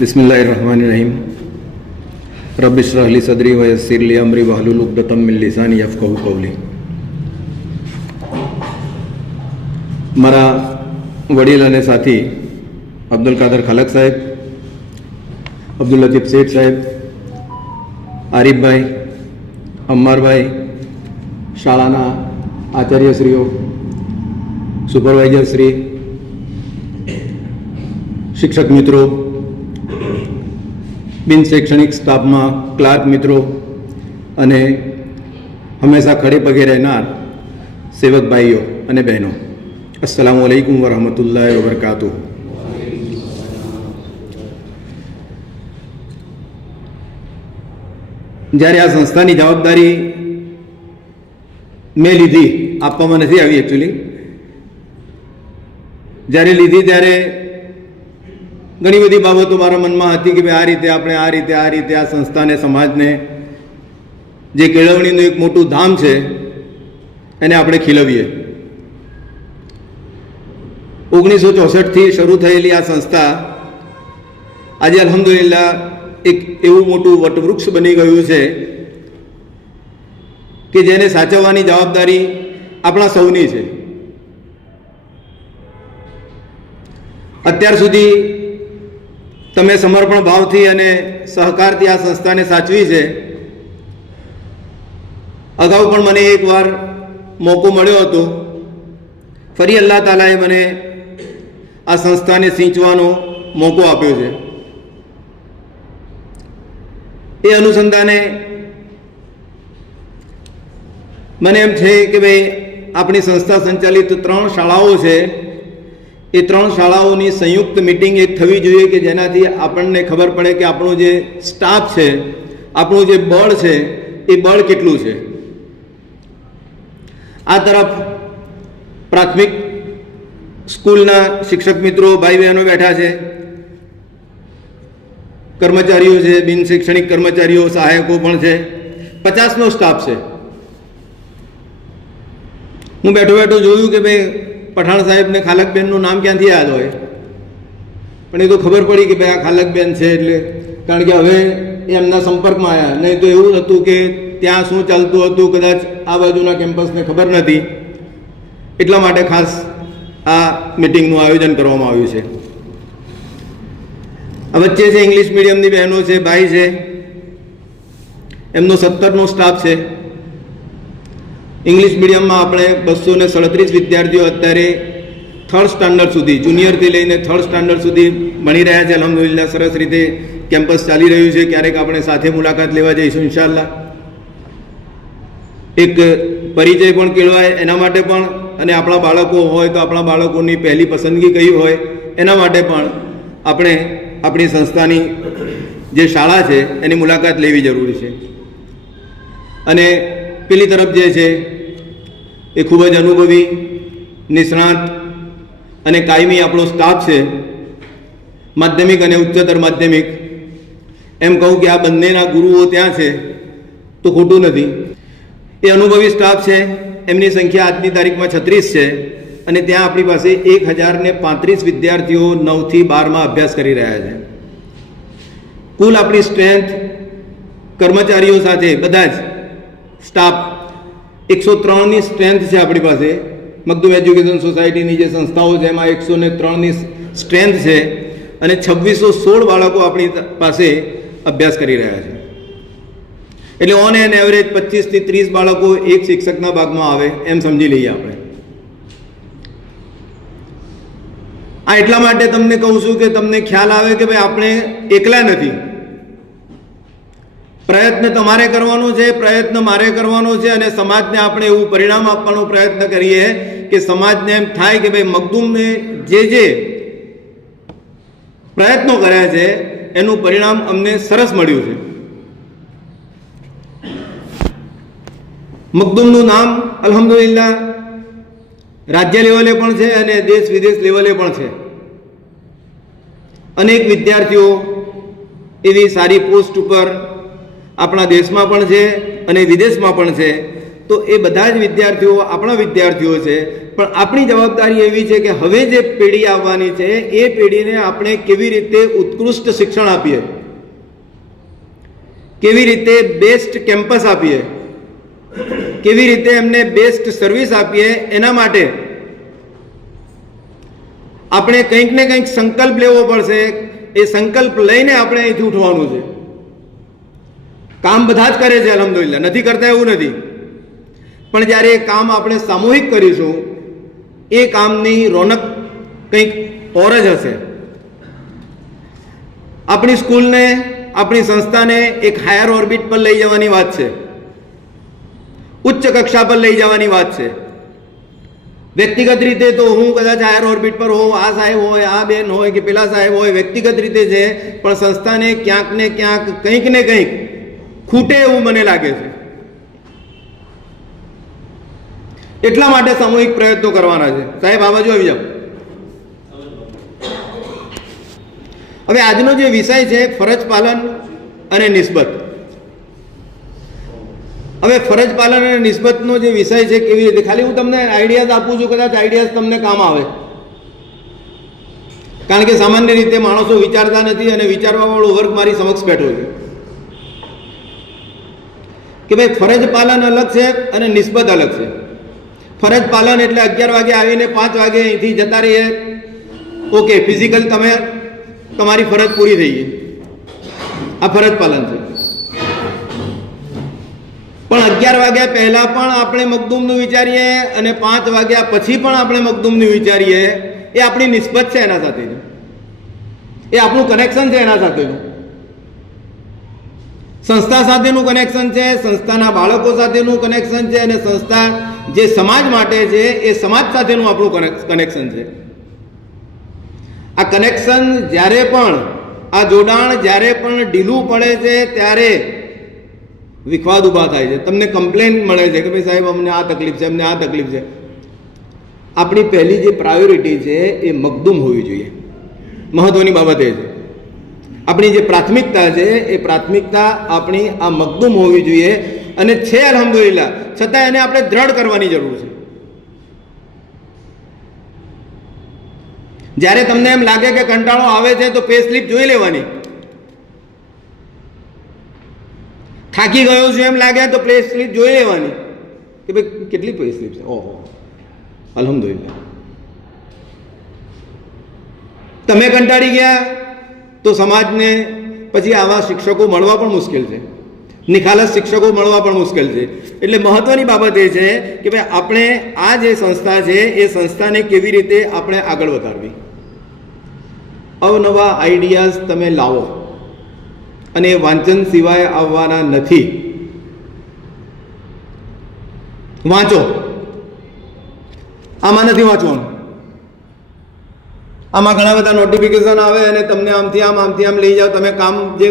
बिस्मिल्लाहिर्रहमानिर्रहीम। रब्बि इश्रह ली सदरी व यस्सिर ली अमरी वहलुल उक़दतम मिन लिसानी यफ़क़हू क़ौली। मारा वडील अने साथी अब्दुल कादर खलक साहेब, अब्दुल लतीफ़ सेठ साहेब, आरिफ भाई, अम्मार भाई, शाळाना आचार्यश्रीओ, सुपरवाइजर श्री, शिक्षक मित्रों, बिन शैक्षणिक स्टाफ में क्लार्क मित्रों अने हमेशा खड़े पगे रहनार सेवक भाईओ अने बहनों, अस्सलामु अलैकुम वरहमतुल्लाहि वबरकातुहू। જ્યારે આ સંસ્થાની જવાબદારી મેં લીધી, આપવામાં નથી આવી એકચ્યુઅલી, જ્યારે લીધી ત્યારે ઘણી બધી બાબતો મારા મનમાં હતી કે ભાઈ આ રીતે આપણે આ રીતે આ સંસ્થાને, સમાજને, જે કેળવણીનું એક મોટું ધામ છે એને આપણે ખીલવીએ। 1964થી શરૂ થયેલી આ સંસ્થા આજે અલ્હમ્દુલિલ્લાહ એક એવું મોટું વટવૃક્ષ બની ગયું છે કે જેને સાચવવાની જવાબદારી આપણા સૌની છે। અત્યાર સુધી તમે સમર્પણ ભાવથી અને સહકારથી આ સંસ્થાને સાચવી છે। અગાઉ પણ મને એકવાર મોકો મળ્યો હતો, ફરી અલ્લાહ તાલાએ મને આ સંસ્થાને સિંચવાનો મોકો આપ્યો છે। એ અનુસંધાને મને એમ છે કે ભાઈ આપણી સંસ્થા સંચાલિત 3 શાળાઓ છે, એ 3 શાળાઓની સંયુક્ત મીટિંગ એક થવી જોઈએ કે જેનાથી આપણને ખબર પડે કે આપણું જે સ્ટાફ છે, આપણું જે બળ છે એ બળ કેટલું છે। આ તરફ પ્રાથમિક સ્કૂલના શિક્ષક મિત્રો, ભાઈ બહેનો બેઠા છે, કર્મચારીઓ છે, બિન શૈક્ષણિક કર્મચારીઓ, સહાયકો પણ છે, 50નો સ્ટાફ છે। હું બેઠો બેઠો જોયું કે ભાઈ પઠાણ સાહેબને ખાલકબેનનું નામ ક્યાંથી યાદ હોય, પણ એ તો ખબર પડી કે ભાઈ આ ખાલકબેન છે એટલે, કારણ કે હવે એમના સંપર્કમાં આવ્યા, નહીં તો એવું હતું કે ત્યાં શું ચાલતું હતું કદાચ આ બાજુના કેમ્પસને ખબર નથી, એટલા માટે ખાસ આ મિટિંગનું આયોજન કરવામાં આવ્યું છે। આ વચ્ચે છે ઇંગ્લિશ મીડિયમની બહેનો છે, ભાઈ છે, એમનો 17નો સ્ટાફ છે। ઇંગ્લિશ મીડિયમમાં આપણે 237 વિદ્યાર્થીઓ અત્યારે 3rd સ્ટાન્ડર્ડ સુધી, જુનિયરથી લઈને 3rd સ્ટાન્ડર્ડ સુધી ભણી રહ્યા છે। અલ્હમ્દુલિલ્લાહ સરસ રીતે કેમ્પસ ચાલી રહ્યું છે। ક્યારેક આપણે સાથે મુલાકાત લેવા જઈશું ઇન્શાઅલ્લાહ। એક પરિચય પણ કેળવાય એના માટે પણ, અને આપણા બાળકો હોય તો આપણા બાળકોની પહેલી પસંદગી કઈ હોય એના માટે પણ આપણે આપણી સંસ્થાની જે શાળા છે એની મુલાકાત લેવી જરૂરી છે। અને પેલી તરફ જે છે એ ખૂબ જ અનુભવી, નિષ્ણાત અને કાયમી આપણો સ્ટાફ છે, માધ્યમિક અને ઉચ્ચતર માધ્યમિક। એમ કહું કે આ બંનેના ગુરુઓ ત્યાં છે તો ખોટું નથી। એ અનુભવી સ્ટાફ છે, એમની સંખ્યા આજની તારીખમાં 36 છે, અને ત્યાં આપણી પાસે 1035 વિદ્યાર્થીઓ 9થી 12માં અભ્યાસ કરી રહ્યા છે। કુલ આપણી સ્ટ્રેન્થ કર્મચારીઓ સાથે બધા જ સ્ટાફ 103ની સ્ટ્રેન્થ છે આપણી પાસે। મખદૂમ એજ્યુકેશન સોસાયટીની જે સંસ્થાઓ છે એમાં 103ની સ્ટ્રેન્થ છે, અને 2616 બાળકો આપણી પાસે અભ્યાસ કરી રહ્યા છે। એટલે ઓન એન એવરેજ 25થી 30 બાળકો એક શિક્ષકના ભાગમાં આવે એમ સમજી લઈએ આપણે। આ એટલા માટે તમને કહું છું કે તમને ખ્યાલ આવે કે ભાઈ આપણે એકલા નથી। પ્રયત્ન તમારે કરવાનો છે, પ્રયત્ન મારે કરવાનો છે, અને સમાજને આપણે એવું પરિણામ આપવાનો પ્રયત્ન કરીએ કે સમાજને એમ થાય કે ભાઈ મખદૂમને જે પ્રયત્નો કર્યા છે એનું પરિણામ અમને સરસ મળ્યું છે। મખદૂમનું નામ અલ્હમ્દુલિલ્લાહ રાજ્ય લેવલે પણ છે અને દેશ વિદેશ લેવલે પણ છે। અનેક વિદ્યાર્થીઓ એવી સારી પોસ્ટ ઉપર આપણા દેશમાં પણ છે અને વિદેશમાં પણ છે। તો એ બધા જ વિદ્યાર્થીઓ આપણા વિદ્યાર્થીઓ છે, પણ આપણી જવાબદારી એવી છે કે હવે જે પેઢી આવવાની છે એ પેઢીને આપણે કેવી રીતે ઉત્કૃષ્ટ શિક્ષણ આપીએ, કેવી રીતે બેસ્ટ કેમ્પસ આપીએ, કેવી રીતે એમને બેસ્ટ સર્વિસ આપીએ, એના માટે આપણે કંઈક ને કંઈક સંકલ્પ લેવો પડશે. એ સંકલ્પ લઈને આપણે અહીંથી ઉઠવાનું છે. કામ બધા જ કરે છે અલ્હમ્દુલિલ્લાહ, નથી કરતા એવું નથી, પણ જ્યારે એ કામ આપણે સામૂહિક કરીશું એ કામની રોનક કંઈક ઓર જ હશે. આપણી સ્કૂલને, આપણી સંસ્થાને એક હાયર ઓર્બિટ પર લઈ જવાની વાત છે, ઉચ્ચ કક્ષા પર લઈ જવાની વાત છે. વ્યક્તિગત રીતે તો હું કદાચ હાયર ઓર્બિટ પર હોઉં, આ સાહેબ હોય, આ બેન હોય કે પેલા સાહેબ હોય, વ્યક્તિગત રીતે છે, પણ સંસ્થાને ક્યાંક ને ક્યાંક કંઈક ને કંઈક ખૂટે એવું મને લાગે છે. એટલા માટે સામૂહિક પ્રયત્નો કરવાના છે. સાહેબ આ બાજુ આવી જાઓ. હવે આજનો જે વિષય છે ફરજ પાલન અને નિસ્બત. હવે ફરજ પાલન અને નિસ્બતનો જે વિષય છે કેવી રીતે, ખાલી હું તમને આઈડિયાઝ આપું છું, કદાચ આઈડિયાઝ તમને કામ આવે, કારણ કે સામાન્ય રીતે માણસો વિચારતા નથી અને વિચારવાવાળો વર્ગ મારી સમક્ષ બેઠો છે કે ભાઈ ફરજ પાલન અલગ છે અને નિસ્બત અલગ છે. ફરજ પાલન એટલે 11 વાગે આવીને 5 વાગે અહીંથી જતા રહીએ, ઓકે, ફિઝિકલ તમે તમારી ફરજ પૂરી થઈ ગઈ, આ ફરજ પાલન છે. પણ 11 વાગ્યા પહેલા પણ આપણે મખદૂમનું વિચારીએ અને 5 વાગ્યા પછી પણ આપણે મખદૂમનું વિચારીએ, એ આપણી નિસ્બત છે એના સાથેનું, એ આપણું કનેક્શન છે એના સાથેનું, સંસ્થા સાથેનું કનેક્શન છે, સંસ્થાના બાળકો સાથેનું કનેક્શન છે, અને સંસ્થા જે સમાજ માટે છે એ સમાજ સાથેનું આપણું કનેક્શન છે. આ કનેક્શન જ્યારે પણ, આ જોડાણ જ્યારે પણ ઢીલું પડે છે ત્યારે વિખવાદ ઊભા થાય છે. તમને કમ્પ્લેન મળે છે કે ભાઈ સાહેબ અમને આ તકલીફ છે, અમને આ તકલીફ છે. આપણી પહેલી જે પ્રાયોરિટી છે એ મખદૂમ હોવી જોઈએ. મહત્વની બાબત એ છે, આપણી જે પ્રાથમિકતા છે એ પ્રાથમિકતા આપણી આ મખદૂમ હોવી જોઈએ, અને છે અલ્હમ્દુલિલ્લાહ, છતાં એને આપણે દ્રઢ કરવાની જરૂર છે. જ્યારે તમને એમ લાગે કે કંટાળો આવે છે તો પે સ્લિપ જોઈ લેવાની. થાકી ગયો છું એમ લાગે તો પે સ્લિપ જોઈ લેવાની કે ભાઈ કેટલી પે સ્લિપ છે, ઓહો અલ્હમ્દુલિલ્લાહ. તમે કંટાળી ગયા તો સમાજને પછી આવા શિક્ષકો મળવા પણ મુશ્કેલ છે, નિખાલસ શિક્ષકો મળવા પણ મુશ્કેલ છે. એટલે મહત્વની બાબત એ છે કે ભાઈ આપણે આ જે સંસ્થા છે એ સંસ્થાને કેવી રીતે આપણે આગળ વધારવી. અવનવા આઈડિયાઝ તમે લાવો, અને એ વાંચન સિવાય આવવાના નથી. વાંચો, આમાં નથી વાંચવાનું. આમાં ઘણા બધા નોટિફિકેશન આવે અને તમને આમથી આમ લઈ જાઓ. તમે કામ જે,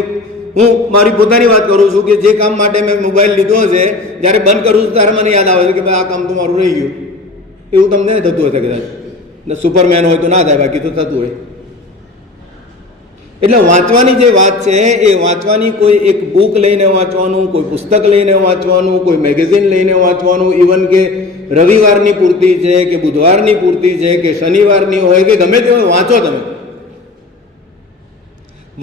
હું મારી પોતાની વાત કરું છું કે જે કામ માટે મેં મોબાઈલ લીધો છે, જ્યારે બંધ કરું છું ત્યારે મને યાદ આવે છે કે ભાઈ આ કામ તો મારું રહી ગયું. એવું તમને થતું હશે કદાચ, સુપરમેન હોય તો ના થાય, બાકી તો થતું હોય. એટલે વાંચવાની જે વાત છે એ વાંચવાની, કોઈ એક બુક લઈને વાંચવાનું, કોઈ પુસ્તક લઈને વાંચવાનું, કોઈ મેગેઝિન લઈને વાંચવાનું, ઇવન કે રવિવારની પૂર્તિ છે કે બુધવારની પૂર્તિ છે કે શનિવારની હોય કે ગમે તે હોય, વાંચો તમે.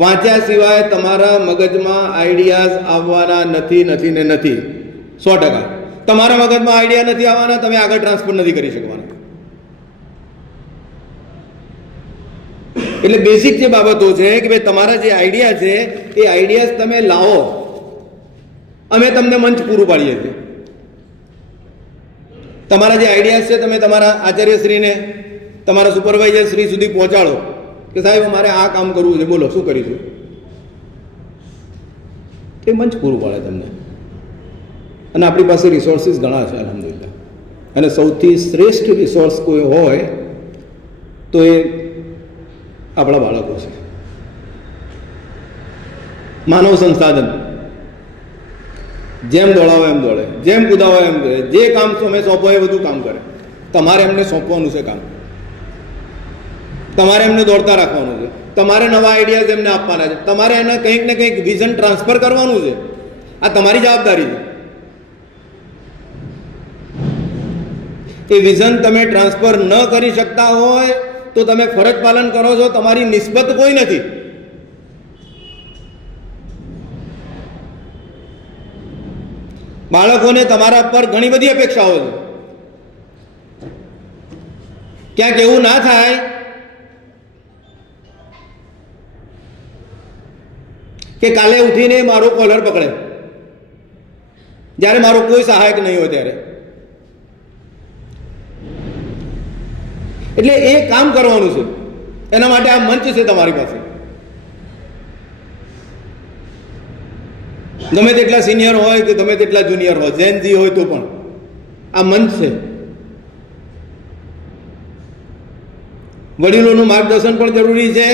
વાંચ્યા સિવાય તમારા મગજમાં આઈડિયાઝ આવવાના નથી, નથી ને નથી. 100%. તમારા મગજમાં આઈડિયા નથી આવવાના, તમે આગળ ટ્રાન્સફર નથી કરી શકવાના. એટલે બેઝિક જે બાબતો છે કે ભાઈ તમારા જે આઈડિયા છે એ આઈડિયાઝ તમે લાવો, અમે તમને મંચ પૂરું પાડીએ છીએ. તમારા જે આઈડિયાઝ છે તમે તમારા આચાર્યશ્રીને, તમારા સુપરવાઇઝર શ્રી સુધી પહોંચાડો કે સાહેબ અમારે આ કામ કરવું છે, બોલો શું કરીશું. એ મંચ પૂરું પાડે તમને. અને આપણી પાસે રિસોર્સિસ ઘણા છે અલ્હમ્દુલિલ્લાહ, અને સૌથી શ્રેષ્ઠ રિસોર્સ કોઈ હોય તો એ આપણા બાળકો છે. માનવ સંસાધન જેમ દોડાવો એમ દોડે, જેમ કુદાવો એમ કરે, જે કામ તમે સોંપો એ બધું કામ કરે. તમારે એમને સોંપવાનું છે કામ, તમારે એમને દોડતા રાખવાનું છે, તમારે નવા આઈડિયાઝ એમને આપવાના છે, તમારે એને કંઈક ને કંઈક વિઝન ટ્રાન્સફર કરવાનું છે. આ તમારી જવાબદારી છે. એ વિઝન તમે ટ્રાન્સફર ન કરી શકતા હોય તો તમે ફરજ પાલન કરો છો, તમારી નિસ્બત કોઈ નથી. બાળકોને તમારા પર ઘણી બધી અપેક્ષાઓ છે. ક્યાંક એવું ના થાય કે કાલે ઉઠીને મારો કોલર પકડે જ્યારે મારો કોઈ સહાયક નહીં હોય ત્યારે. એટલે એ કામ કરવાનું છે, એના માટે આ મંચ છે તમારી પાસે. ગમે તેટલા સિનિયર હોય કે ગમે તેટલા જુનિયર હોય, જેન જી હોય તો પણ આ મંચ છે. વડીલોનું માર્ગદર્શન પણ જરૂરી છે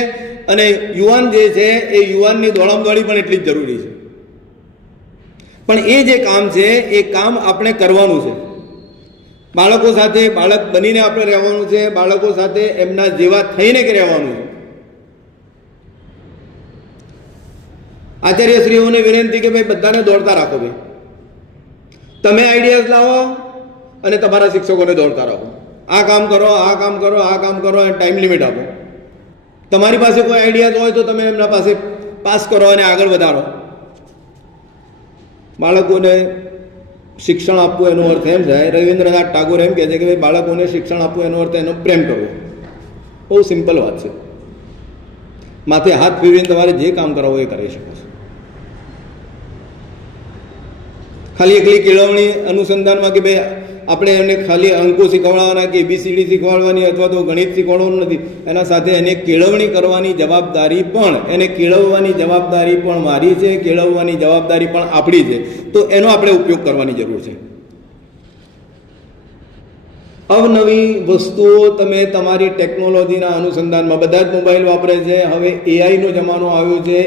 અને યુવાન જે છે એ યુવાનની દોડમદોડી પણ એટલી જ જરૂરી છે. પણ એ જે કામ છે એ કામ આપણે કરવાનું છે. બાળકો સાથે બાળક બનીને આપણે રહેવાનું છે, બાળકો સાથે એમના જેવા થઈને કે રહેવાનું છે. આચાર્યશ્રીઓને વિનંતી કે ભાઈ બધાને દોડતા રાખો. ભાઈ તમે આઈડિયાઝ લાવો અને તમારા શિક્ષકોને દોડતા રાખો. આ કામ કરો, આ કામ કરો, આ કામ કરો અને ટાઈમ લિમિટ આપો. તમારી પાસે કોઈ આઈડિયાઝ હોય તો તમે એમના પાસે પાસ કરો અને આગળ વધારો. બાળકોને શિક્ષણ આપવું એનો અર્થ એમ થાય, રવિન્દ્રનાથ ટાગોર એમ કહે છે કે ભાઈ બાળકોને શિક્ષણ આપવું એનો અર્થ એનો પ્રેમ કરવો. બહુ સિમ્પલ વાત છે. માથે હાથ ફેરવીને તમારે જે કામ કરાવવું એ કરી શકો છો. ખાલી એકલી કેળવણી અનુસંધાનમાં કે ભાઈ આપણે એમને ખાલી અંકો શીખવાડવાના કે એબીસીડી શીખવાડવાની અથવા તો ગણિત શીખવાડવાનું નથી. એના સાથે એને કેળવણી કરવાની જવાબદારી પણ, એને કેળવવાની જવાબદારી પણ મારી છે, કેળવવાની જવાબદારી પણ આપણી છે. તો એનો આપણે ઉપયોગ કરવાની જરૂર છે. અવનવી વસ્તુઓ તમે તમારી ટેકનોલોજીના અનુસંધાનમાં, બધા જ મોબાઈલ વાપરે છે, હવે એઆઈનો જમાનો આવ્યો છે.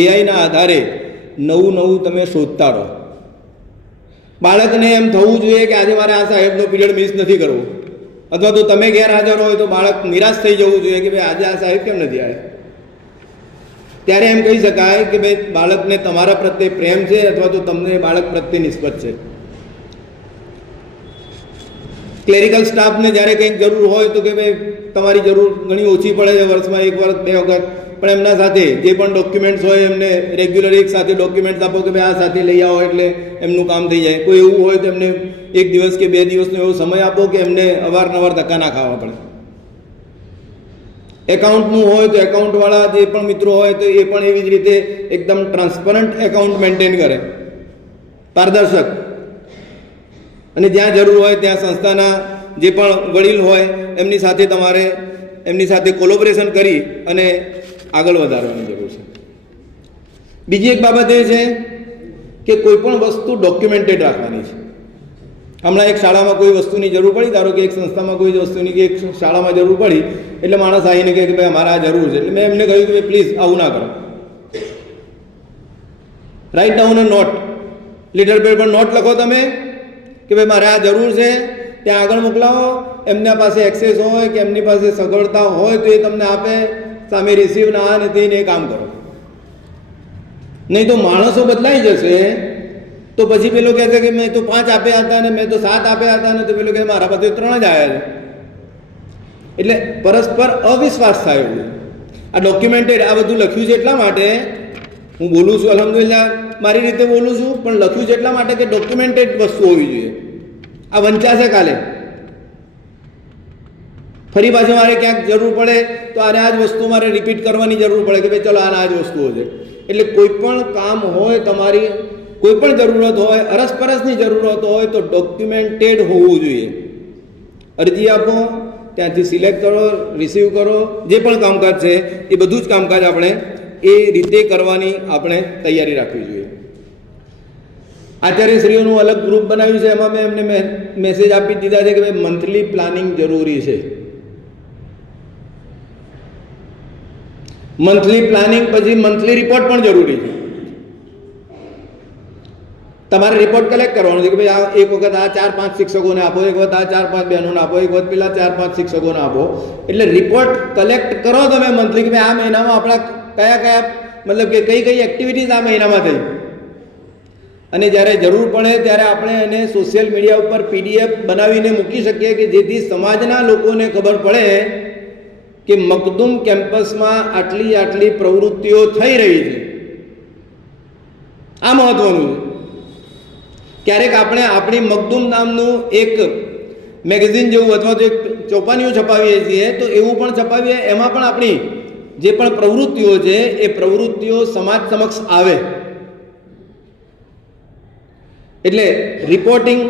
એઆઈના આધારે નવું નવું તમે શોધતા રહો. બાળકને એમ થવું જોઈએ કે આજે મારે આ સાહેબનો પીરિયડ મિસ નથી કરવો, અથવા તો તમે ગેરહાજર હોય તો બાળક નિરાશ થઈ જવું જોઈએ કે ભાઈ આજે આ સાહેબ કેમ નથી આવ્યા. ત્યારે એમ કહી શકાય કે ભાઈ બાળકને તમારા પ્રત્યે પ્રેમ છે અથવા તો તમને બાળક પ્રત્યે નિસ્બત છે. ક્લેરિકલ સ્ટાફને જ્યારે કંઈક જરૂર હોય તો કે ભાઈ તમારી જરૂર ઘણી ઓછી પડે છે, વર્ષમાં એક વખત બે વખત, પણ એમના સાથે જે પણ ડોક્યુમેન્ટ્સ હોય એમને રેગ્યુલર એક સાથે ડોક્યુમેન્ટ્સ આપો કે ભાઈ આ સાથે લઈ આવો એટલે એમનું કામ થઈ જાય. કોઈ એવું હોય તો એમને એક દિવસ કે બે દિવસનો એવો સમય આપો કે એમને અવારનવાર ધક્કા ના ખાવા પડે. એકાઉન્ટનું હોય તો એકાઉન્ટવાળા જે પણ મિત્રો હોય તો એ પણ એવી જ રીતે એકદમ ટ્રાન્સપરન્ટ એકાઉન્ટ મેન્ટેન કરે, પારદર્શક. અને જ્યાં જરૂર હોય ત્યાં સંસ્થાના જે પણ વડીલ હોય એમની સાથે તમારે એમની સાથે કોલોબરેશન કરી અને આગળ વધારવાની જરૂર છે. બીજી એક બાબત એ છે કે કોઈ પણ વસ્તુ ડોક્યુમેન્ટેડ રાખવાની છે. હમણાં એક શાળામાં કોઈ વસ્તુની જરૂર પડી, ધારો કે એક સંસ્થામાં કોઈ વસ્તુની કે એક શાળામાં જરૂર પડી, એટલે માણસ આવીને કહે કે ભાઈ અમારે આ જરૂર છે. એટલે મેં એમને કહ્યું કે ભાઈ પ્લીઝ આવું ના કરો. Write down a note, letter pad પર નોટ લખો તમે કે ભાઈ મારે આ જરૂર છે, ત્યાં આગળ મોકલાવો. એમના પાસે એક્સેસ હોય કે એમની પાસે સગવડતા હોય તો એ તમને આપે, સામે રિસીવ ના આવે થઈને એ કામ કરો. નહીં તો માણસો બદલાઈ જશે તો પછી પેલો કહે છે કે મેં તો 5 આપ્યા હતા ને મેં તો 7 આપ્યા હતા ને તો પેલો કહે મારા પાસે 3 જ આવ્યા છે. એટલે પરસ્પર અવિશ્વાસ થાય એવું. આ ડોક્યુમેન્ટેડ આ બધું લખ્યું છે એટલા માટે હું બોલું છું, અલ્હમ્દુલિલ્લાહ મારી રીતે બોલું છું, પણ લખ્યું છે એટલા માટે કે ડોક્યુમેન્ટેડ વસ્તુ હોવી જોઈએ. આ વંચાશે કાલે, ફરી પાછું મારે ક્યાંક જરૂર પડે તો આને આ જ વસ્તુ મારે રિપીટ કરવાની જરૂર પડે કે ભાઈ ચલો આના આ જ વસ્તુઓ છે. એટલે કોઈ પણ કામ હોય, તમારી કોઈ પણ જરૂરત હોય, અરસપરસની જરૂરત હોય તો ડોક્યુમેન્ટેડ હોવું જોઈએ. અરજી આપો, ત્યાંથી સિલેક્ટ કરો, રિસીવ કરો, જે પણ કામકાજ છે એ બધું જ કામકાજ આપણે એ રીતે કરવાની આપણે તૈયારી રાખવી જોઈએ. આચાર્યશ્રીઓનું અલગ ગ્રુપ બનાવ્યું છે, એમાં મેં એમને મેસેજ આપી દીધા છે કે ભાઈ મંથલી પ્લાનિંગ જરૂરી છે. મંથલી પ્લાનિંગ પછી મંથલી રિપોર્ટ પણ જરૂરી છે. તમારે રિપોર્ટ કલેક્ટ કરવાનો છે કે ભાઈ આ એક વખત આ 4-5 શિક્ષકોને આપો, એક વખત આ 4-5 બહેનોને આપો, એક વખત પેલા 4-5 શિક્ષકોને આપો. એટલે રિપોર્ટ કલેક્ટ કરો તમે મંથલી કે ભાઈ આ મહિનામાં આપણા કયા કયા મતલબ કે કઈ કઈ એક્ટિવિટીઝ આ મહિનામાં થઈ. અને જ્યારે જરૂર પડે ત્યારે આપણે એને સોશિયલ મીડિયા ઉપર PDF બનાવીને મૂકી શકીએ કે જેથી સમાજના લોકોને ખબર પડે કે મખદુમ કેમ્પસમાં આટલી પ્રવૃત્તિઓ થઈ રહી છે. આ મહત્વનું છે. ક્યારેક આપણે આપણી મખદુમ નામનું એક મેગેઝિન જેવું અથવા તો એક ચોપાનીઓ છપાવીએ છીએ તો એવું પણ છપાવીએ, એમાં પણ આપણી જે પણ પ્રવૃત્તિઓ છે એ પ્રવૃત્તિઓ સમાજ સમક્ષ આવે. એટલે રિપોર્ટિંગ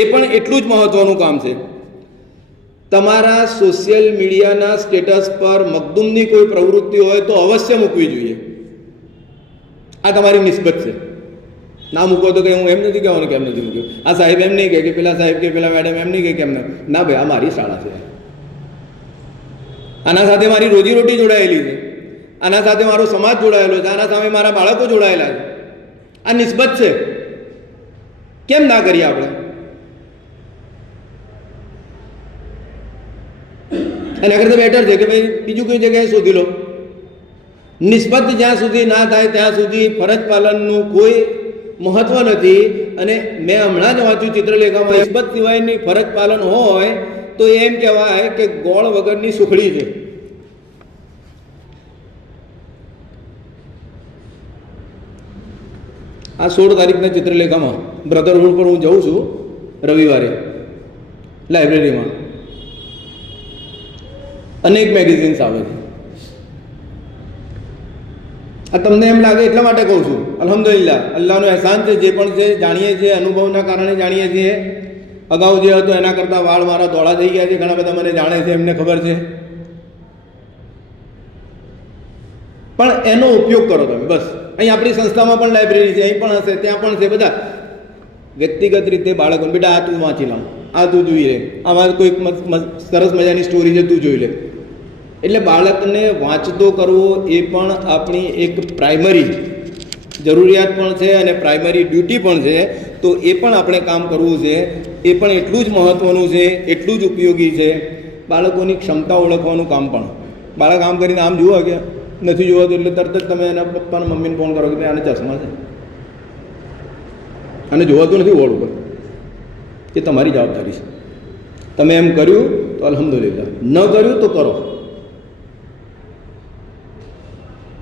એ પણ એટલું જ મહત્વનું કામ છે. તમારા સોશિયલ મીડિયાના સ્ટેટસ પર મખદુમની કોઈ પ્રવૃત્તિ હોય તો અવશ્ય મૂકવી જોઈએ. આ તમારી નિસ્બત છે. ના મૂકો તો કે હું એમ નથી કહેવાનું કેમ નથી મૂક્યું, આ સાહેબ એમ નહીં કહે કે પેલા સાહેબ કે પેલા મેડમ એમ નહીં કહે કેમ ના ભાઈ, આ મારી શાળા છે, આના સાથે મારી રોજીરોટી જોડાયેલી છે, આના સાથે મારો સમાજ જોડાયેલો છે, આના સામે મારા બાળકો જોડાયેલા છે. આ નિસ્બત છે. કેમ ના કરીએ આપણે? એના કરતાં બેટર છે કે ભાઈ બીજું કોઈ જગ્યાએ શોધી લો. નિસ્બત જ્યાં સુધી ના થાય ત્યાં સુધી ફરજ પાલનનું કોઈ મહત્વ નથી. અને મેં હમણાં જ વાંચ્યું ચિત્રલેખામાં, નિસ્બત સિવાયની ફરજ પાલન હોય તો એમ કહેવાય કે ગોળ વગરની સુખડી છે. આ 16 તારીખના ચિત્રલેખામાં બ્રધરહુડ પર હું જઉં છું રવિવારે લાઇબ્રેરીમાં, અનેક મેગેઝિન્સ આવે છે. આ તમને એમ લાગે એટલા માટે કહું છું. અલ્હમ્દુલિલ્લાહ, અલ્લાહનો અહેસાન છે. જે પણ છે જાણીએ છીએ, અનુભવના કારણે જાણીએ છીએ. અગાઉ જે હતો એના કરતાં વાળ મારા ધોળા થઈ ગયા છે. ઘણા બધા મને જાણે છે, એમને ખબર છે. પણ એનો ઉપયોગ કરો તમે, બસ. અહીં આપણી સંસ્થામાં પણ લાઇબ્રેરી છે, અહીં પણ હશે, ત્યાં પણ છે. બધા વ્યક્તિગત રીતે બાળકોને, બેટા આ તું વાંચી લાવ, આ તું જોઈ લે, આમાં કોઈક સરસ મજાની સ્ટોરી છે, તું જોઈ લે. એટલે બાળકને વાંચતો કરવો એ પણ આપણી એક પ્રાઇમરી જરૂરિયાત પણ છે અને પ્રાઇમરી ડ્યુટી પણ છે. તો એ પણ આપણે કામ કરવું છે. એ પણ એટલું જ મહત્ત્વનું છે, એટલું જ ઉપયોગી છે. બાળકોની ક્ષમતા ઓળખવાનું કામ પણ. બાળક આમ કરીને આમ જુઓ કે નથી જોવાતું એટલે તરત જ તમે એના પપ્પાને મમ્મીને ફોન કરો કે ભાઈ આને ચશ્મા છે, આને જોવાતું નથી વોર્ડ ઉપર. એ તમારી જવાબદારી છે. તમે એમ કર્યું તો અલ્હમ્દુલિલ્લાહ, ન કર્યું તો કરો.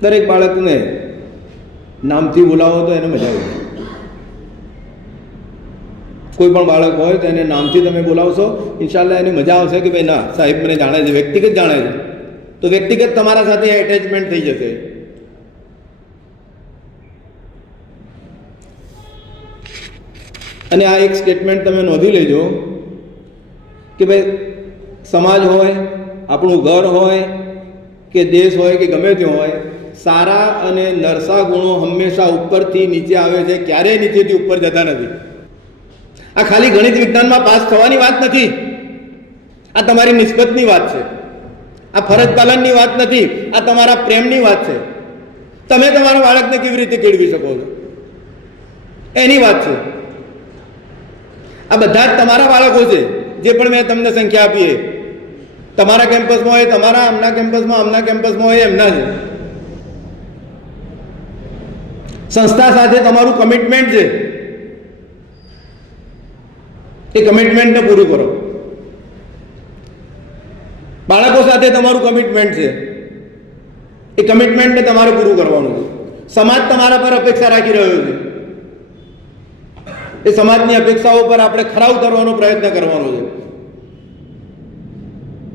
દરેક બાળકને નામથી બોલાવો તો એને મજા આવે. કોઈ પણ બાળક હોય તો એને નામથી તમે બોલાવશો, ઇન્શાલ્લાહ એને મજા આવશે કે ભાઈ ના, સાહેબ મને જાણે છે, વ્યક્તિગત જાણે છે. તો વ્યક્તિગત તમારા સાથે એટેચમેન્ટ થઈ જશે. અને આ એક સ્ટેટમેન્ટ તમે નોંધી લેજો કે ભાઈ સમાજ હોય, આપણું ઘર હોય કે દેશ હોય કે ગમે તે હોય, સારા અને નરસા ગુણો હંમેશા ઉપરથી નીચે આવે છે, ક્યારેય નીચેથી ઉપર જતા નથી. આ ખાલી ગણિત વિજ્ઞાનમાં પાસ થવાની વાત નથી. આ તમારી નિસ્બતની વાત છે. આ ફરજ પાલનની વાત નથી. આ તમારા પ્રેમની વાત છે. તમે તમારા બાળકને કેવી રીતે કેળવી શકો છો એની વાત છે. આ બધા જ તમારા બાળકો છે. જે પણ મેં તમને સંખ્યા આપી એ તમારા કેમ્પસમાં હોય, તમારા આમના કેમ્પસમાં હોય, એમના છે. સંસ્થા સાથે તમારું કમિટમેન્ટ છે. એ કમિટમેન્ટને પૂરું કરો. બાળકો સાથે તમારું કમિટમેન્ટ છે. એ કમિટમેન્ટને તમારે પૂરું કરવાનું છે. સમાજ તમારા પર અપેક્ષા રાખી રહ્યો છે. એ સમાજની અપેક્ષાઓ પર આપણે ખરા ઉતરવાનો પ્રયત્ન કરવાનો છે.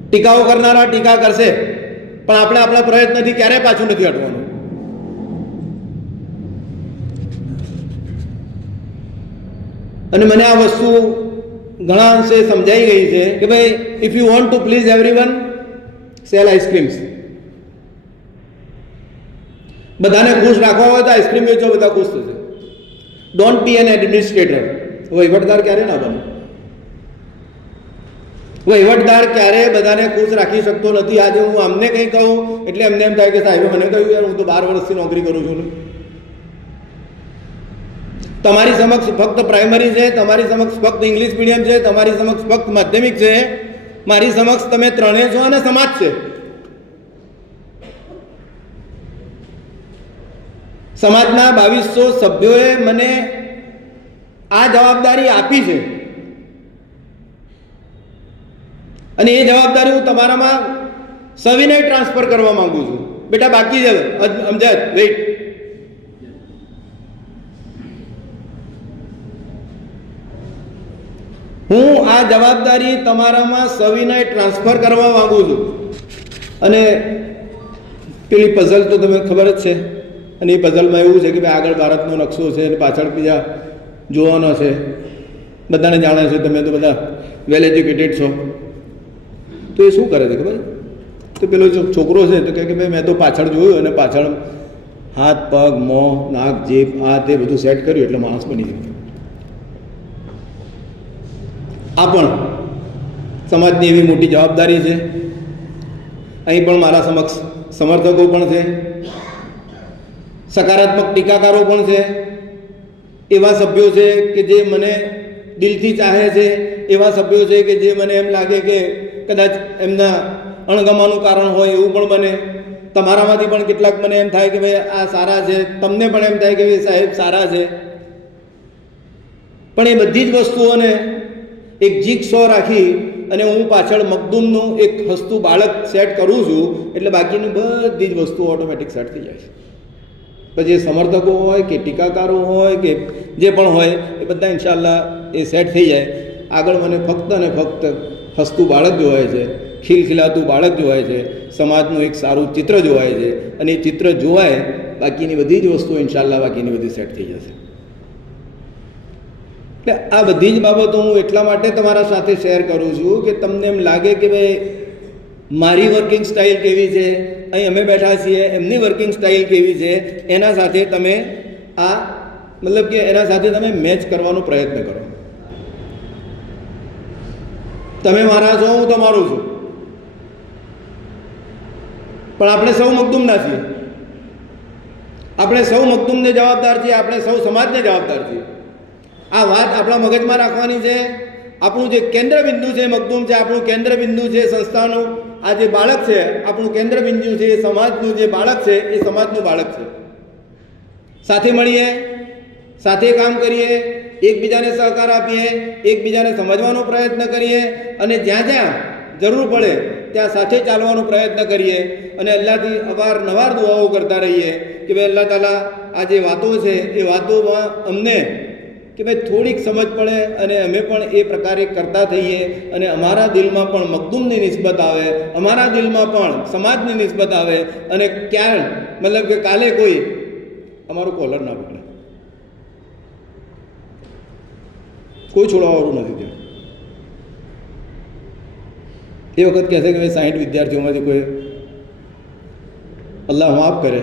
ટીકાઓ કરનારા ટીકા કરશે, પણ આપણે આપણા પ્રયત્નથી ક્યારેય પાછું નથી હટવાનું. અને મને આ વસ્તુ ઘણા અંશે સમજાઈ ગઈ છે કે ભાઈ, if you want to please everyone, cell ice creams. બધાને ખુશ રાખવા હોય તો આઈસ્ક્રીમ વેચો, બધા ખુશ થશે. Don't be an administrator. વહીવટદાર ક્યારે ના બને. વહીવટદાર ક્યારે બધાને ખુશ રાખી શકતો નથી. આજે હું અમને કંઈ કહું એટલે એમને એમ થાય કે સાહેબે મને કહ્યું, યાર હું તો 12 વર્ષથી નોકરી કરું છું. તમારી સમક્ષ ફક્ત પ્રાઇમરી છે, તમારી સમક્ષ ફક્ત ઇંગ્લિશ મીડિયમ છે, તમારી સમક્ષ ફક્ત માધ્યમિક છે, મારી સમક્ષ તમે ત્રણેય છો અને સમાજ છે. સમાજના 2200 સભ્યોએ મને આ જવાબદારી આપી છે અને એ જવાબદારી હું તમારામાં સવિનય ટ્રાન્સફર કરવા માંગુ છું. બેટા બાકી છે અમજદ, વેઇટ. હું આ જવાબદારી તમારામાં સવિનય ટ્રાન્સફર કરવા માંગુ છું. અને પેલી પઝલ તો તમને ખબર જ છે, અને એ પઝલમાં એવું છે કે ભાઈ આગળ ભારતનો નકશો છે અને પાછળ બીજા જોવાનો છે. બધાને જાણે છે, તમે તો બધા વેલ એજ્યુકેટેડ છો. તો એ શું કરે છે ખબર? તો પેલો છોકરો છે તો કહે કે ભાઈ મેં તો પાછળ જોયું અને પાછળ હાથ, પગ, મોં, નાક, જીભ આ તે બધું સેટ કર્યું એટલે માણસ બની ગયો. આ પણ સમાજની એવી મોટી જવાબદારી છે. અહીં પણ મારા સમક્ષ સમર્થકો પણ છે, સકારાત્મક ટીકાકારો પણ છે, એવા સભ્યો છે કે જે મને દિલથી ચાહે છે, એવા સભ્યો છે કે જે મને એમ લાગે કે કદાચ એમના અણગમાનું કારણ હોય એવું પણ બને. તમારામાંથી પણ કેટલાક મને એમ થાય કે ભાઈ આ સારા છે, તમને પણ એમ થાય કે ભાઈ સાહેબ સારા છે. પણ એ બધી જ વસ્તુઓને એક જીગસો રાખી અને હું પાછળ મખદૂમનું એક હસતું બાળક સેટ કરું છું એટલે બાકીની બધી જ વસ્તુઓ ઓટોમેટિક સેટ થઈ જાય છે. પછી એ સમર્થકો હોય કે ટીકાકારો હોય કે જે પણ હોય એ બધા ઇન્શાલ્લાહ એ સેટ થઈ જાય. આગળ મને ફક્ત અને ફક્ત હસતું બાળક જોવાય છે, ખીલખીલાતું બાળક જોવાય છે, સમાજનું એક સારું ચિત્ર જોવાય છે, અને એ ચિત્ર જોવાય બાકીની બધી જ વસ્તુઓ ઇન્શાલ્લાહ બાકીની બધી સેટ થઈ જશે. એટલે આ બધી જ બાબતો હું એટલા માટે તમારા સાથે શેર કરું છું કે તમને એમ લાગે કે ભાઈ મારી વર્કિંગ સ્ટાઇલ કેવી છે, અહીં અમે બેઠા છીએ એમની વર્કિંગ સ્ટાઇલ કેવી છે, એના સાથે તમે આ મતલબ કે એના સાથે તમે મેચ કરવાનો પ્રયત્ન કરો. તમે મારા છો, હું તમારું છું, પણ આપણે સૌ મખદૂમના છીએ. આપણે સૌ મખદૂમને જવાબદાર છીએ, આપણે સૌ સમાજને જવાબદાર છીએ. આ વાત આપણા મગજમાં રાખવાની છે. આપણું જે કેન્દ્ર બિંદુ છે મખદૂમ છે, આપણું કેન્દ્ર બિંદુ છે સંસ્થાનું. આ જે બાળક છે આપણું કેન્દ્ર બિંદુ છે, એ સમાજનું જે બાળક છે એ સમાજનું બાળક છે. સાથે મળીએ, સાથે કામ કરીએ, એકબીજાને સહકાર આપીએ, એકબીજાને સમજવાનો પ્રયત્ન કરીએ, અને જ્યાં જ્યાં જરૂર પડે ત્યાં સાથે ચાલવાનો પ્રયત્ન કરીએ, અને અલ્લાહથી અવારનવાર દુઆઓ કરતા રહીએ કે ભાઈ અલ્લાહ તાલા આ જે વાતો છે એ વાતોમાં અમને કે ભાઈ થોડીક સમજ પડે અને અમે પણ એ પ્રકારે કરતા થઈએ, અને અમારા દિલમાં પણ મખદૂમની નિસ્બત આવે, અમારા દિલમાં પણ સમાજની નિસ્બત આવે, અને ક્યાં મતલબ કે કાલે કોઈ અમારું કોલર ના પકડે. કોઈ છોડાવવાનું નથી ત્યાં. એ વખત કહેશે કે ભાઈ 60 વિદ્યાર્થીઓમાંથી કોઈ અલ્લાહ માફ કરે.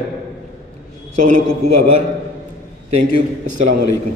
સૌનો ખૂબ ખૂબ આભાર. Thank you. અસ્સલામુ અલૈકુમ.